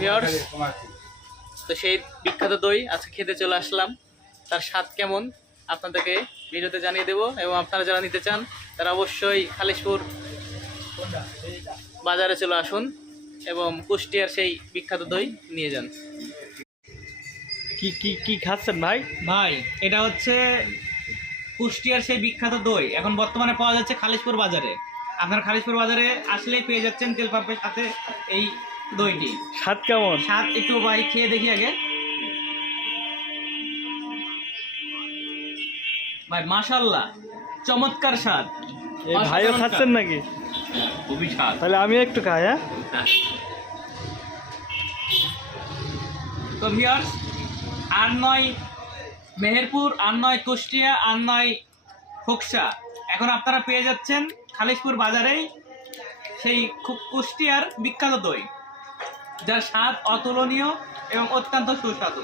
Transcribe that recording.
Viewers, তো সেই বিখ্যাত দই আজকে খেতে চলে আসলাম। তার স্বাদ কেমন আপনাদেরকে ভিডিওতে জানিয়ে দেব, এবং আপনারা যারা নিতে চান তারা অবশ্যই খালিশপুর বাজারে চলে আসুন এবং কুষ্টিয়ার সেই বিখ্যাত দই নিয়ে যান। কি কি কি খাচ্ছেন ভাই? ভাই, এটা হচ্ছে কুষ্টিয়ার সেই বিখ্যাত দই, এখন বর্তমানে পাওয়া যাচ্ছে খালিশপুর বাজারে। আপনারা খালিশপুর বাজারে আসলেই পেয়ে যাচ্ছেন তেল পাম্পের সাথে এই দইটি। স্বাদ কেমন? স্বাদ একটু ভাই খেয়ে দেখি আগে। ভাই মাশাআল্লাহ, চমৎকার স্বাদ। এই ভাইও খাচ্ছেন নাকি? খুবই স্বাদ। তাহলে আমি একটু খাই। হ্যাঁ, তো ভিউয়ার্স, আর নয় মেহেরপুর, আর নয় কুষ্টিয়া, আর নয় খোকসা, এখন আপনারা পেয়ে যাচ্ছেন খালিশপুর বাজারেই সেই কুষ্টিয়ার বিখ্যাত দই, যার স্বাদ অতুলনীয় এবং অত্যন্ত সুস্বাদু।